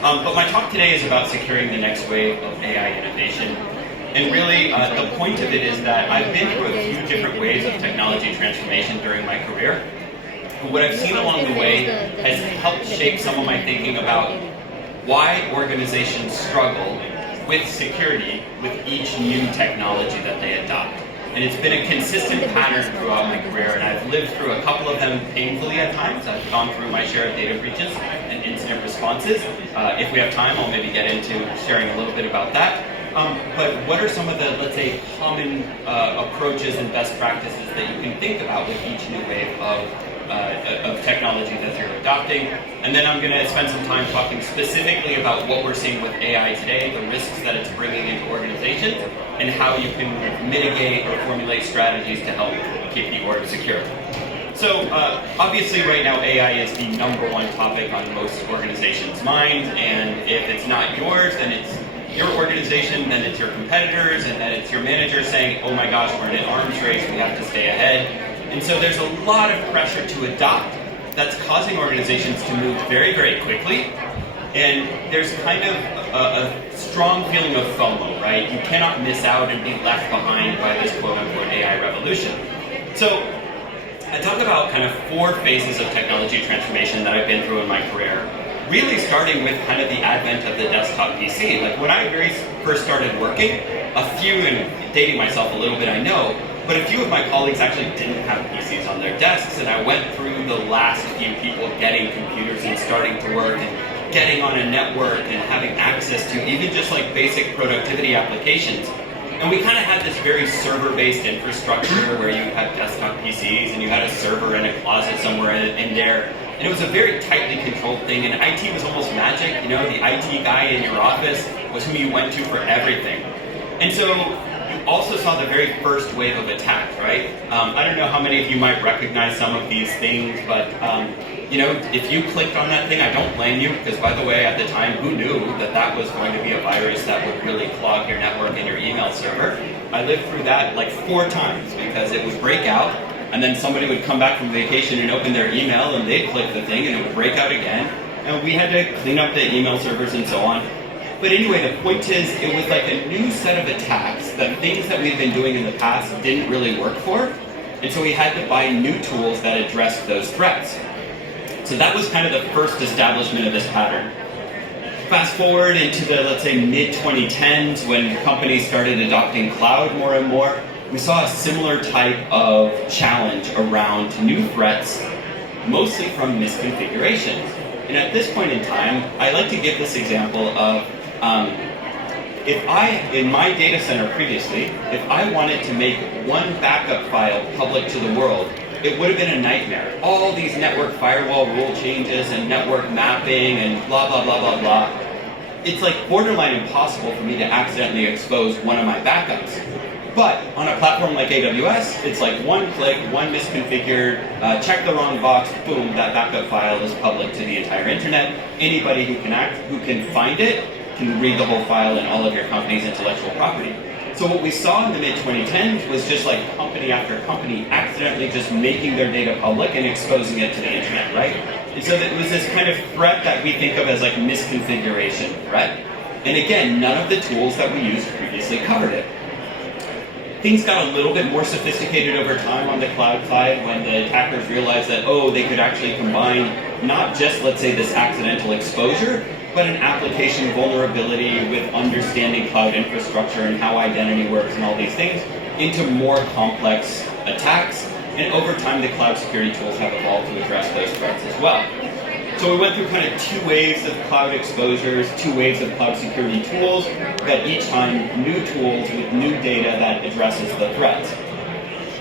But my talk today is about securing the next wave of AI innovation. And really, the point of it is that I've been through a few different waves of technology transformation during my career. But what I've seen along the way has helped shape some of my thinking about why organizations struggle with security with each new technology that they adopt. And it's been a consistent pattern throughout my career, and I've lived through a couple of them painfully at times. I've gone through my share of data breaches and incident responses. If we have time, I'll maybe get into sharing a little bit about that. But what are some of the, let's say, common approaches and best practices that you can think about with each new wave of technology that you're adopting? And then I'm going to spend some time talking specifically about what we're seeing with AI today, the risks that it's bringing into organizations, and how you can mitigate or formulate strategies to help keep the org secure. So obviously right now AI is the #1 topic on most organizations' minds, and if it's not yours, then it's your organization, then it's your competitors, and then it's your manager saying, oh my gosh, we're in an arms race, we have to stay ahead. And so there's a lot of pressure to adopt that's causing organizations to move very, very quickly. And there's kind of a strong feeling of FOMO, right? You cannot miss out and be left behind by this quote-unquote AI revolution. So I talk about kind of 4 phases of technology transformation that I've been through in my career, really starting with kind of the advent of the desktop PC. Like when I very first started working, and dating myself a little bit I know, but a few of my colleagues actually didn't have PCs on their desks, and I went through the last few people getting computers and starting to work and getting on a network and having access to even just like basic productivity applications. And we kind of had this very server-based infrastructure where you had desktop PCs and you had a server in a closet somewhere in there. And it was a very tightly controlled thing, and IT was almost magic. You know, the IT guy in your office was who you went to for everything. And so you also saw the very first wave of attacks, right? I don't know how many of you might recognize some of these things, but you know, if you clicked on that thing, I don't blame you, because by the way, at the time, who knew that that was going to be a virus that would really clog your network and your email server? I lived through that like 4 times, because it would break out, and then somebody would come back from vacation and open their email, and they'd click the thing, and it would break out again, and we had to clean up the email servers and so on. But anyway, the point is, it was like a new set of attacks that things that we've been doing in the past didn't really work for, and so we had to buy new tools that addressed those threats. So that was kind of the first establishment of this pattern. Fast forward into the, let's say, mid-2010s, when companies started adopting cloud more and more, we saw a similar type of challenge around new threats, mostly from misconfigurations. And at this point in time, I like to give this example of, if I, in my data center previously, if I wanted to make one backup file public to the world, it would have been a nightmare. All these network firewall rule changes and network mapping and blah, blah, blah, blah, blah. It's like borderline impossible for me to accidentally expose one of my backups. But on a platform like AWS, it's like one click, one misconfigured, check the wrong box, boom, that backup file is public to the entire internet. Anybody who can find it can read the whole file and all of your company's intellectual property. So what we saw in the mid-2010s was just like company after company accidentally just making their data public and exposing it to the internet, right? And so it was this kind of threat that we think of as like misconfiguration threat. And again, none of the tools that we used previously covered it. Things got a little bit more sophisticated over time on the cloud side when the attackers realized that, oh, they could actually combine not just, let's say, this accidental exposure, but an application vulnerability with understanding cloud infrastructure and how identity works and all these things into more complex attacks. And over time, the cloud security tools have evolved to address those threats as well. So we went through kind of 2 waves of cloud exposures, 2 waves of cloud security tools, but each time new tools with new data that addresses the threats.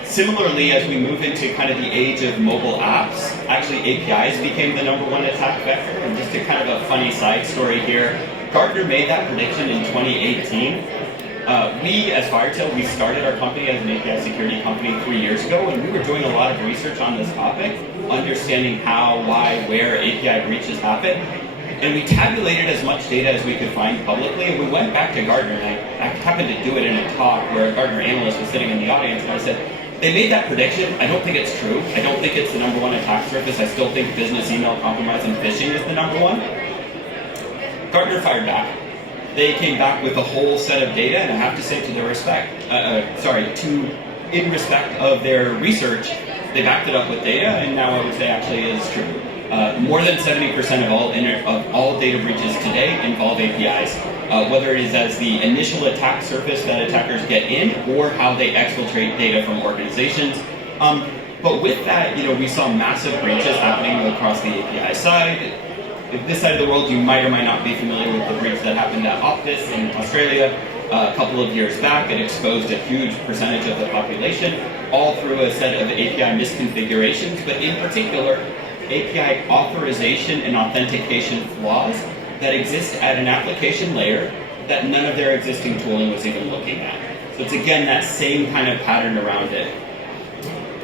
Similarly, as we move into kind of the age of mobile apps, actually APIs became the #1 attack vector. And just a kind of a funny side story here, Gartner made that prediction in 2018. We, as FireTail, we started our company as an API security company 3 years ago, and we were doing a lot of research on this topic, understanding how, why, where API breaches happen. And we tabulated as much data as we could find publicly, and we went back to Gartner, and I happened to do it in a talk where a Gartner analyst was sitting in the audience, and I said, they made that prediction. I don't think it's true. I don't think it's the #1 attack surface. I still think business email compromise and phishing is the #1. Gartner fired back. They came back with a whole set of data, and I have to say, to their respect, in respect of their research, they backed it up with data, and now I would say actually is true. More than 70% of all data breaches today involve APIs, whether it is as the initial attack surface that attackers get in, or how they exfiltrate data from organizations. But with that, we saw massive breaches happening across the API side. If this side of the world, you might or might not be familiar with the breach that happened at Optus in Australia a couple of years back. It exposed a huge percentage of the population, all through a set of API misconfigurations, but in particular, API authorization and authentication flaws that exist at an application layer that none of their existing tooling was even looking at. So it's again that same kind of pattern around it.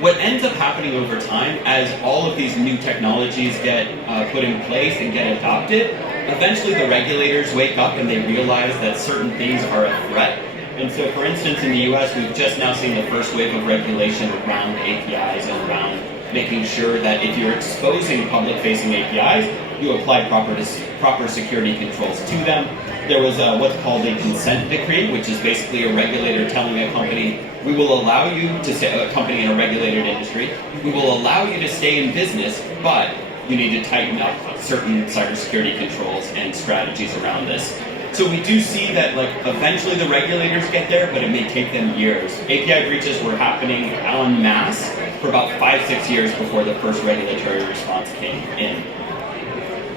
What ends up happening over time, as all of these new technologies get put in place and get adopted, eventually the regulators wake up and they realize that certain things are a threat. And so, for instance, in the US, we've just now seen the first wave of regulation around APIs and around making sure that if you're exposing public-facing APIs, you apply proper security controls to them. There was what's called a consent decree, which is basically a regulator telling a company, we will allow you to stay, a company in a regulated industry, we will allow you to stay in business, but you need to tighten up certain cybersecurity controls and strategies around this. So we do see that eventually the regulators get there, but it may take them years. API breaches were happening en masse for about 5-6 years before the first regulatory response came in.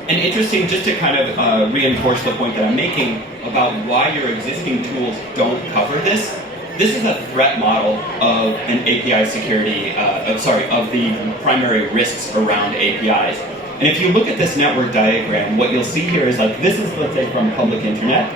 And interesting, just to kind of reinforce the point that I'm making about why your existing tools don't cover this, this is a threat model of an API security, of the primary risks around APIs. And if you look at this network diagram, what you'll see here is this is, let's say, from public internet.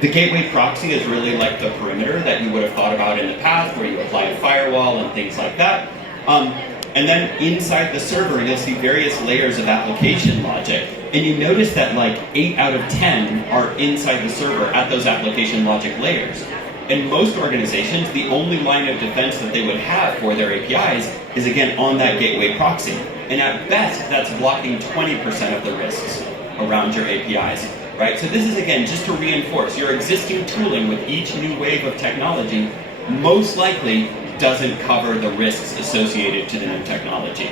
The gateway proxy is really like the perimeter that you would have thought about in the past, where you apply a firewall and things like that. And then inside the server, you'll see various layers of application logic. And you notice that 8 out of 10 are inside the server at those application logic layers. And most organizations, the only line of defense that they would have for their APIs is, again, on that gateway proxy. And at best, that's blocking 20% of the risks around your APIs, right? So this is, again, just to reinforce your existing tooling with each new wave of technology most likely doesn't cover the risks associated to the new technology.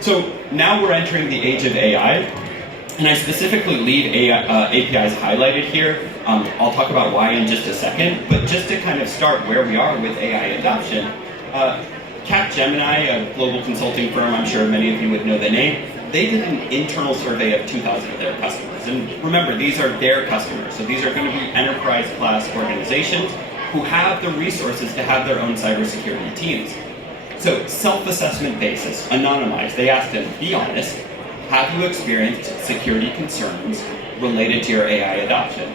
So now we're entering the age of AI, and I specifically leave APIs highlighted here. I'll talk about why in just a second, but just to kind of start where we are with AI adoption, Capgemini, a global consulting firm, I'm sure many of you would know the name, they did an internal survey of 2,000 of their customers. And remember, these are their customers, so these are going to be enterprise-class organizations who have the resources to have their own cybersecurity teams. So, self-assessment basis, anonymized, they asked them, be honest, have you experienced security concerns related to your AI adoption?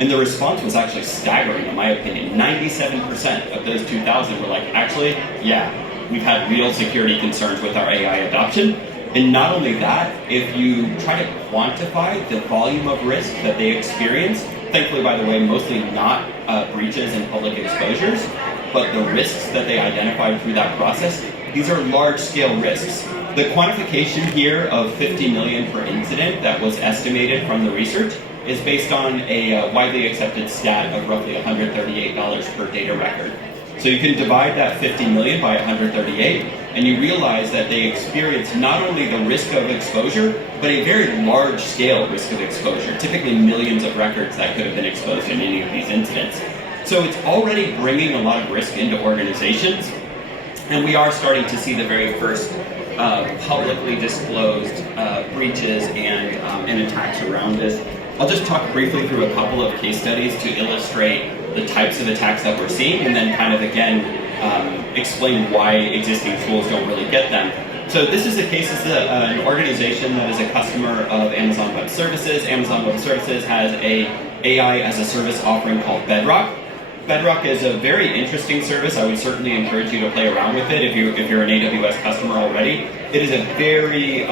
And the response was actually staggering, in my opinion. 97% of those 2,000 were actually, yeah, we've had real security concerns with our AI adoption. And not only that, if you try to quantify the volume of risk that they experience, thankfully, by the way, mostly not breaches and public exposures, but the risks that they identified through that process, these are large-scale risks. The quantification here of 50 million per incident that was estimated from the research is based on a widely accepted stat of roughly $138 per data record. So you can divide that 50 million by 138, and you realize that they experience not only the risk of exposure, but a very large-scale risk of exposure, typically millions of records that could have been exposed in any of these incidents. So it's already bringing a lot of risk into organizations, and we are starting to see the very first publicly disclosed breaches and attacks around this. I'll just talk briefly through a couple of case studies to illustrate the types of attacks that we're seeing, and then kind of, again, explain why existing tools don't really get them. So this is a case, this is an organization that is a customer of Amazon Web Services. Amazon Web Services has a AI as a service offering called Bedrock. Bedrock is a very interesting service. I would certainly encourage you to play around with it if you're an AWS customer already. It is a very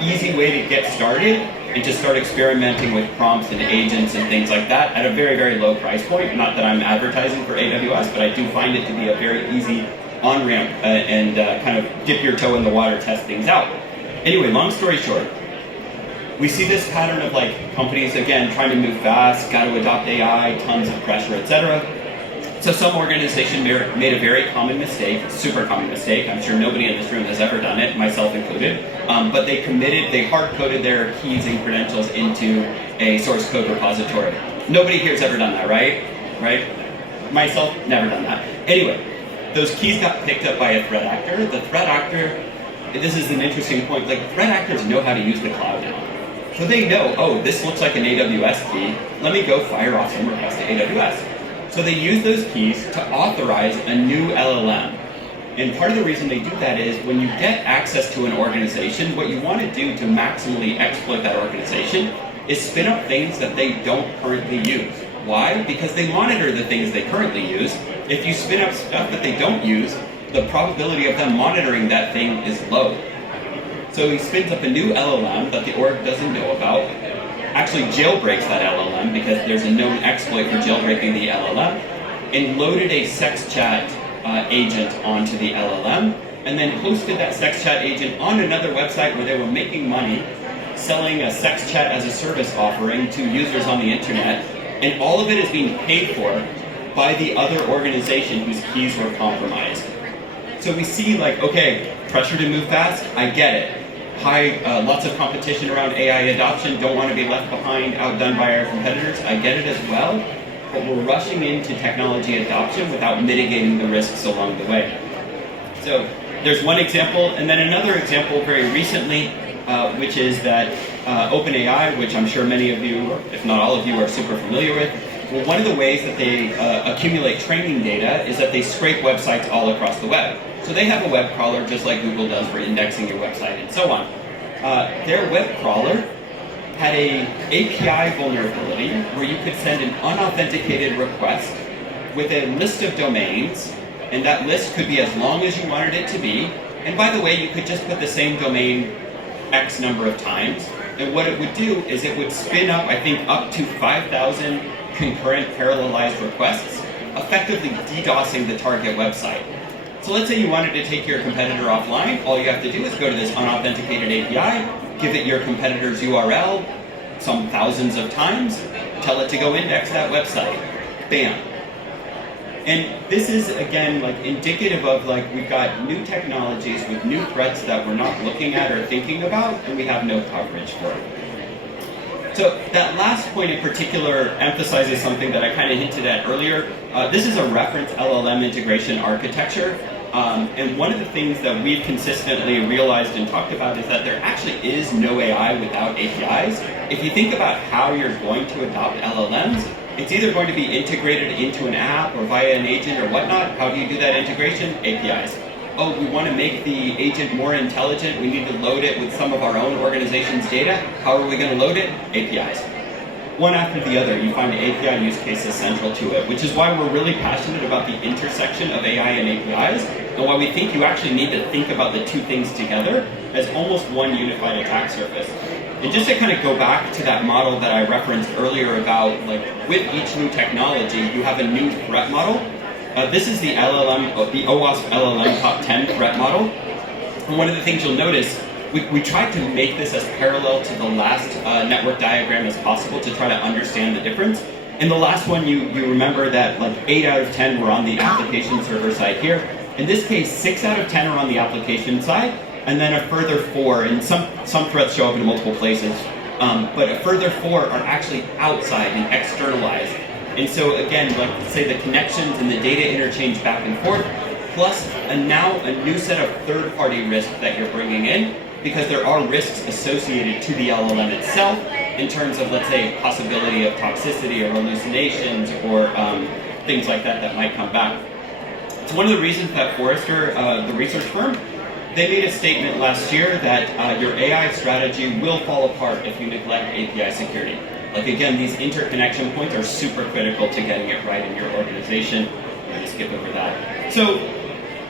easy way to get started and to start experimenting with prompts and agents and things like that at a very, very low price point. Not that I'm advertising for AWS, but I do find it to be a very easy on-ramp and kind of dip your toe in the water, test things out. Anyway, long story short, We see this pattern of like companies, again, trying to move fast, got to adopt AI, tons of pressure, etc. So some organization made a very common mistake, super common mistake. I'm sure nobody in this room has ever done it, myself included. But they hard-coded their keys and credentials into a source code repository. Nobody here has ever done that, right? Right? Myself, never done that. Anyway, those keys got picked up by a threat actor. The threat actor, this is an interesting point, like threat actors know how to use the cloud now. So they know, oh, this looks like an AWS key. Let me go fire off some requests to AWS. So they use those keys to authorize a new LLM. And part of the reason they do that is when you get access to an organization, what you want to do to maximally exploit that organization is spin up things that they don't currently use. Why? Because they monitor the things they currently use. If you spin up stuff that they don't use, the probability of them monitoring that thing is low. So he spins up a new LLM that the org doesn't know about, actually jailbreaks that LLM because there's a known exploit for jailbreaking the LLM, and loaded a sex chat agent onto the LLM, and then hosted that sex chat agent on another website where they were making money, selling a sex chat as a service offering to users on the internet, and all of it is being paid for by the other organization whose keys were compromised. So we see like, okay, pressure to move fast, I get it. Lots of competition around AI adoption, don't want to be left behind, outdone by our competitors, I get it as well, but we're rushing into technology adoption without mitigating the risks along the way. So there's one example, and then another example very recently, which is that OpenAI, which I'm sure many of you, if not all of you, are super familiar with. Well, one of the ways that they accumulate training data is that they scrape websites all across the web. So they have a web crawler just like Google does for indexing your website and so on. Their web crawler had an API vulnerability where you could send an unauthenticated request with a list of domains, and that list could be as long as you wanted it to be. And by the way, you could just put the same domain X number of times. And what it would do is it would spin up, I think, up to 5,000 concurrent parallelized requests, effectively DDoSing the target website. So let's say you wanted to take your competitor offline. All you have to do is go to this unauthenticated API, give it your competitor's URL some thousands of times, tell it to go index that website. Bam. And this is, again, like indicative of like we've got new technologies with new threats that we're not looking at or thinking about, and we have no coverage for it. So that last point in particular emphasizes something that I kind of hinted at earlier. This is a reference LLM integration architecture. And one of the things that we've consistently realized and talked about is that there actually is no AI without APIs. If you think about how you're going to adopt LLMs, it's either going to be integrated into an app or via an agent or whatnot. How do you do that integration? APIs. Oh, we want to make the agent more intelligent. We need to load it with some of our own organization's data. How are we going to load it? APIs. One after the other, you find the API use cases central to it, which is why we're really passionate about the intersection of AI and APIs, and why we think you actually need to think about the two things together as almost one unified attack surface. And just to kind of go back to that model that I referenced earlier about, like, with each new technology, you have a new threat model. This is the LLM, the OWASP LLM Top 10 threat model. And one of the things you'll notice, we tried to make this as parallel to the last network diagram as possible to try to understand the difference. In the last one, you remember that like 8 out of 10 were on the application server side here. In this case, 6 out of 10 are on the application side, and then a further 4, and some threats show up in multiple places, but a further 4 are actually outside and externalized. And so again, like say the connections and the data interchange back and forth, plus now a new set of third-party risks that you're bringing in, because there are risks associated to the LLM itself in terms of, let's say, possibility of toxicity or hallucinations or things like that that might come back. It's one of the reasons that Forrester, the research firm, they made a statement last year that your AI strategy will fall apart if you neglect API security. Like again, these interconnection points are super critical to getting it right in your organization. I'm going to skip over that. So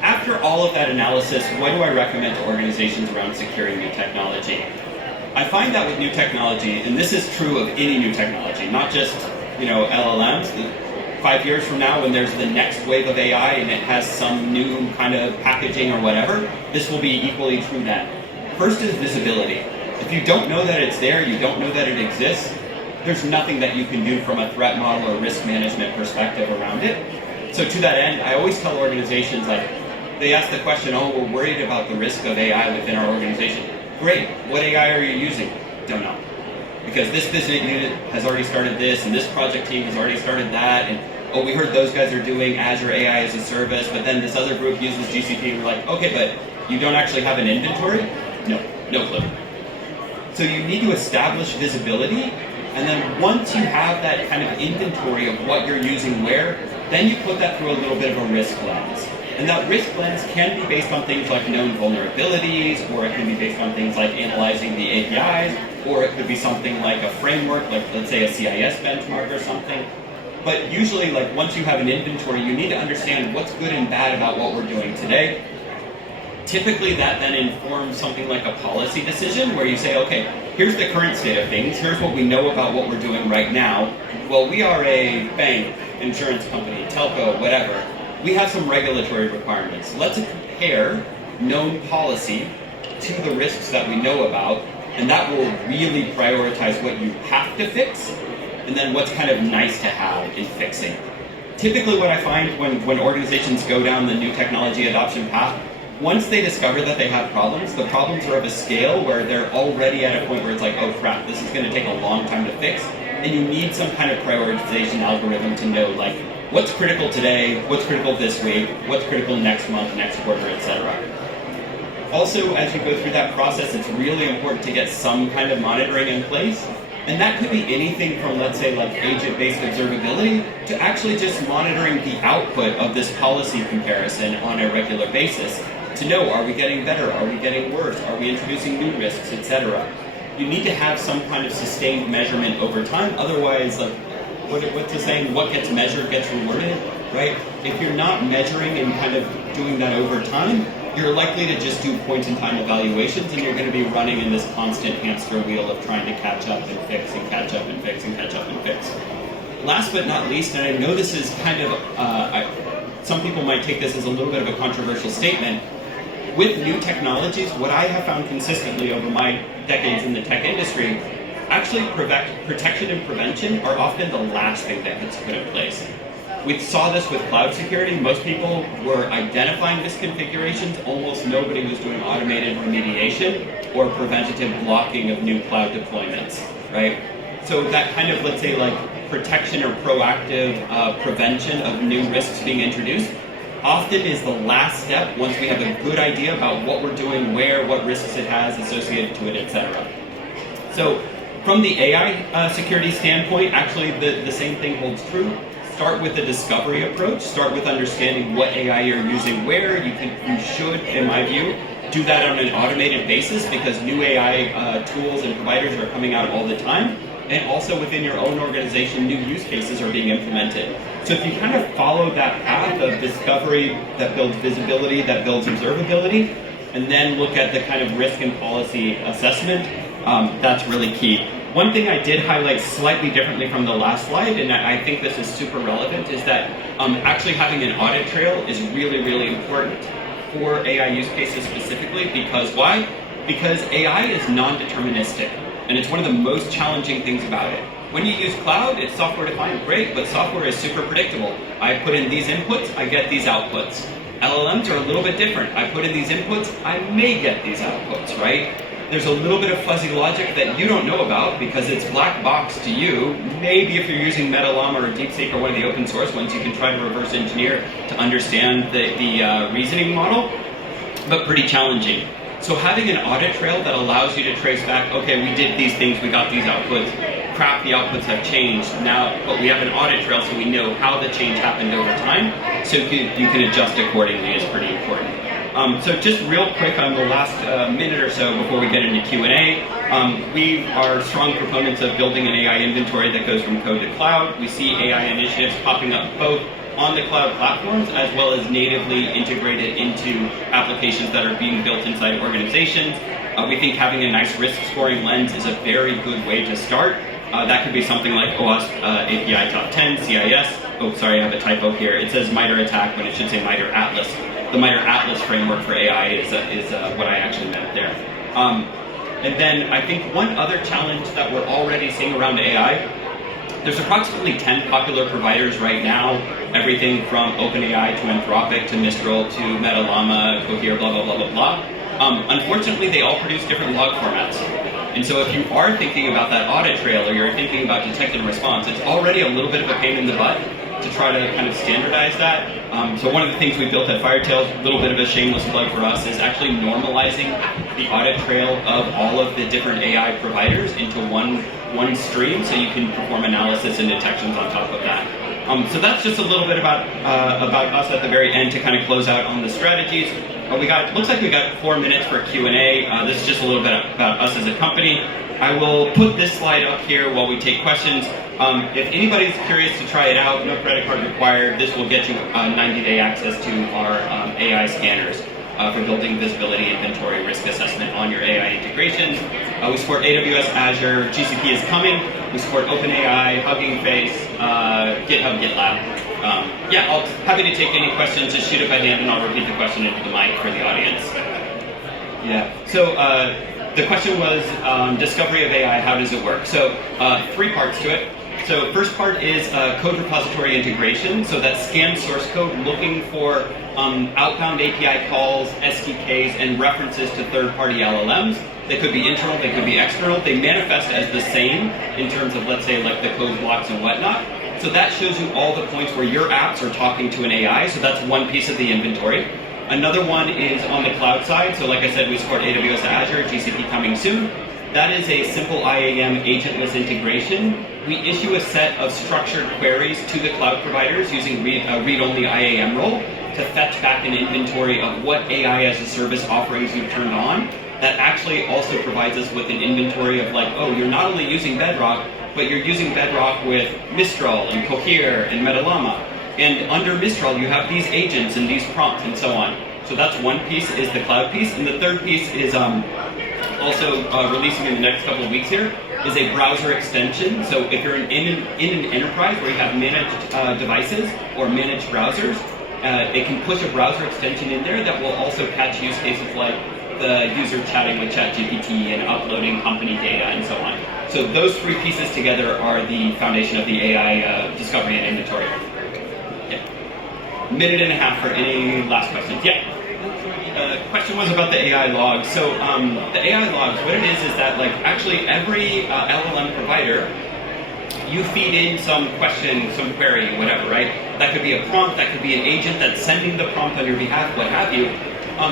after all of that analysis, what do I recommend to organizations around securing new technology? I find that with new technology, and this is true of any new technology, not just LLMs. 5 years from now, when there's the next wave of AI and it has some new kind of packaging or whatever, this will be equally true then. First is visibility. If you don't know that it's there, you don't know that it exists, there's nothing that you can do from a threat model or risk management perspective around it. So to that end, I always tell organizations, like, they ask the question, oh, we're worried about the risk of AI within our organization. Great, what AI are you using? Don't know. Because this business unit has already started this, and this project team has already started that, and oh, we heard those guys are doing Azure AI as a service, but then this other group uses GCP, and we're like, okay, but you don't actually have an inventory? No clue. So you need to establish visibility, and then once you have that kind of inventory of what you're using where, then you put that through a little bit of a risk lens. And that risk lens can be based on things like known vulnerabilities, or it can be based on things like analyzing the APIs, or it could be something like a framework, like let's say a CIS benchmark or something. But usually, like, once you have an inventory, you need to understand what's good and bad about what we're doing today. Typically, that then informs something like a policy decision where you say, okay, here's the current state of things, here's what we know about what we're doing right now. Well, we are a bank, insurance company, telco, whatever. We have some regulatory requirements. Let's compare known policy to the risks that we know about, and that will really prioritize what you have to fix, and then what's kind of nice to have in fixing. Typically what I find when organizations go down the new technology adoption path, once they discover that they have problems, the problems are of a scale where they're already at a point where it's like, oh crap, this is going to take a long time to fix, and you need some kind of prioritization algorithm to know, like, what's critical today, what's critical this week, what's critical next month, next quarter, etc. Also, as you go through that process, it's really important to get some kind of monitoring in place. And that could be anything from, let's say, like agent-based observability to actually just monitoring the output of this policy comparison on a regular basis to know, are we getting better, are we getting worse, are we introducing new risks, etc. You need to have some kind of sustained measurement over time, otherwise, like, what's the saying, what gets measured gets rewarded, right? If you're not measuring and kind of doing that over time, you're likely to just do point-in-time evaluations, and you're going to be running in this constant hamster wheel of trying to catch up and fix and catch up and fix and catch up and fix. Last but not least, and I know this is kind of, some people might take this as a little bit of a controversial statement, with new technologies, what I have found consistently over my decades in the tech industry, actually protection and prevention are often the last thing that gets put in place. We saw this with cloud security. Most people were identifying misconfigurations. Almost nobody was doing automated remediation or preventative blocking of new cloud deployments, right? So that kind of, let's say, like protection or proactive prevention of new risks being introduced often is the last step once we have a good idea about what we're doing, where, what risks it has associated to it, etc. So from the AI security standpoint, actually the same thing holds true. Start with the discovery approach. Start with understanding what AI you're using where. You should, in my view, do that on an automated basis because new AI tools and providers are coming out all the time. And also within your own organization, new use cases are being implemented. So if you kind of follow that path of discovery that builds visibility, that builds observability, and then look at the kind of risk and policy assessment, that's really key. One thing I did highlight slightly differently from the last slide, and I think this is super relevant, is that actually having an audit trail is really, really important for AI use cases specifically. Because why? Because AI is non-deterministic, and it's one of the most challenging things about it. When you use cloud, it's software defined, great, but software is super predictable. I put in these inputs, I get these outputs. LLMs are a little bit different. I put in these inputs, I may get these outputs, right? There's a little bit of fuzzy logic that you don't know about because it's black box to you. Maybe if you're using MetaLlama or DeepSeek or one of the open source ones, you can try to reverse engineer to understand the reasoning model, but pretty challenging. So having an audit trail that allows you to trace back, okay, we did these things, we got these outputs, crap, the outputs have changed now, but we have an audit trail so we know how the change happened over time, so you can adjust accordingly is pretty important. So just real quick on the last minute or so before we get into Q&A, we are strong proponents of building an AI inventory that goes from code to cloud. We see AI initiatives popping up both on the cloud platforms as well as natively integrated into applications that are being built inside organizations. We think having a nice risk scoring lens is a very good way to start. That could be something like OWASP API Top 10, CIS. Oh, sorry, I have a typo here. It says MITRE ATT&CK when it should say MITRE ATLAS. The MITRE ATLAS framework for AI is what I actually meant there. And then I think one other challenge that we're already seeing around AI, there's approximately 10 popular providers right now, everything from OpenAI to Anthropic to Mistral to MetaLlama, Cohere, blah, blah, blah, blah, blah. Unfortunately, they all produce different log formats. And so if you are thinking about that audit trail or you're thinking about detect and response, it's already a little bit of a pain in the butt to try to kind of standardize that. So one of the things we built at FireTail, a little bit of a shameless plug for us, is actually normalizing the audit trail of all of the different AI providers into one stream so you can perform analysis and detections on top of that. So that's just a little bit about us at the very end to kind of close out on the strategies. Looks like we got 4 minutes for Q&A. This is just a little bit about us as a company. I will put this slide up here while we take questions. If anybody's curious to try it out, no credit card required. This will get you 90-day access to our AI scanners for building visibility, inventory, risk assessment on your AI integrations. We support AWS, Azure, GCP is coming. We support OpenAI, Hugging Face, GitHub, GitLab. I'm happy to take any questions. Just shoot it by hand and I'll repeat the question into the mic for the audience. Yeah, so the question was discovery of AI, how does it work? So 3 parts to it. So first part is code repository integration. So that scanned source code looking for outbound API calls, SDKs, and references to third-party LLMs. They could be internal, they could be external. They manifest as the same in terms of, let's say, like the code blocks and whatnot. So that shows you all the points where your apps are talking to an AI. So that's one piece of the inventory. Another one is on the cloud side. So like I said, we support AWS, Azure, GCP coming soon. That is a simple IAM agentless integration. We issue a set of structured queries to the cloud providers using read-only IAM role to fetch back an inventory of what AI as a service offerings you've turned on. That actually also provides us with an inventory of like, oh, you're not only using Bedrock, but you're using Bedrock with Mistral and Cohere and MetaLlama. And under Mistral, you have these agents and these prompts and so on. So that's one piece, is the cloud piece. And the third piece is also releasing in the next couple of weeks here, is a browser extension. So if you're in an enterprise where you have managed devices or managed browsers, it can push a browser extension in there that will also catch use cases like the user chatting with ChatGPT and uploading company data and so on. So those 3 pieces together are the foundation of the AI discovery and inventory. Yeah. Minute and a half for any last questions. Yeah. Question was about the AI logs. So the AI logs, what it is that like actually every LLM provider, you feed in some question, some query, whatever, right? That could be a prompt, that could be an agent that's sending the prompt on your behalf, what have you.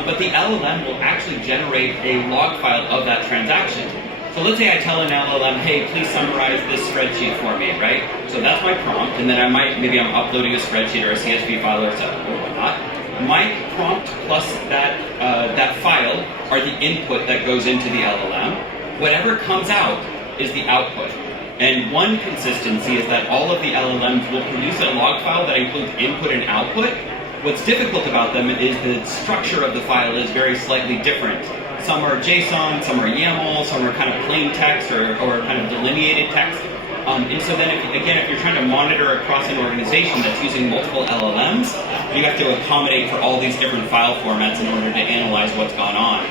But the LLM will actually generate a log file of that transaction. So let's say I tell an LLM, hey, please summarize this spreadsheet for me, right? So that's my prompt, and then maybe I'm uploading a spreadsheet or a CSV file or whatnot. My prompt plus that file are the input that goes into the LLM. Whatever comes out is the output. And one consistency is that all of the LLMs will produce a log file that includes input and output. What's difficult about them is the structure of the file is very slightly different. Some are JSON, some are YAML, some are kind of plain text or kind of delineated text. And so then, if you're trying to monitor across an organization that's using multiple LLMs, you have to accommodate for all these different file formats in order to analyze what's gone on.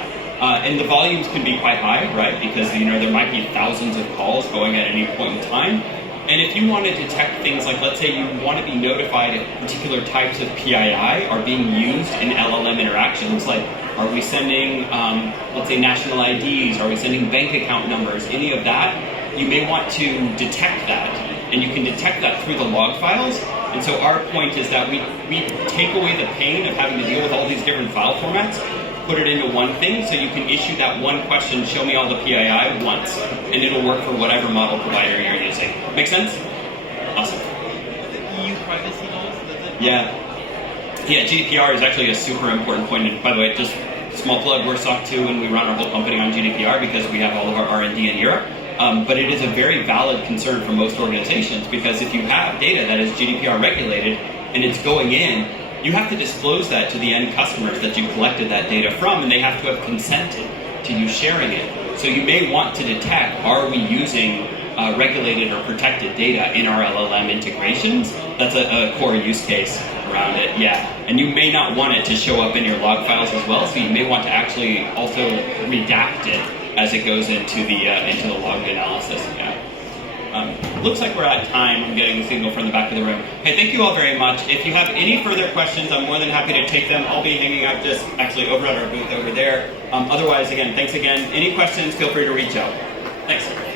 And the volumes can be quite high, right? Because there might be thousands of calls going at any point in time. And if you want to detect things like, let's say you want to be notified if particular types of PII are being used in LLM interactions, like are we sending, let's say, national IDs, are we sending bank account numbers, any of that, you may want to detect that. And you can detect that through the log files. And so our point is that we take away the pain of having to deal with all these different file formats, put it into one thing, so you can issue that one question, show me all the PII once, and it'll work for whatever model provider you're using. Make sense? Awesome. EU privacy laws, does it? Yeah, GDPR is actually a super important point. And by the way, just small plug, we're SOC 2 and we run our whole company on GDPR because we have all of our R&D in Europe. But it is a very valid concern for most organizations because if you have data that is GDPR regulated and it's going in, you have to disclose that to the end customers that you collected that data from, and they have to have consented to you sharing it. So you may want to detect, are we using regulated or protected data in our LLM integrations? That's a core use case around it, yeah. And you may not want it to show up in your log files as well, so you may want to actually also redact it as it goes into the log analysis. Yeah. Looks like we're at time. I'm getting a signal from the back of the room. Hey, thank you all very much. If you have any further questions, I'm more than happy to take them. I'll be hanging out just actually over at our booth over there. Otherwise, again, thanks again. Any questions, feel free to reach out. Thanks.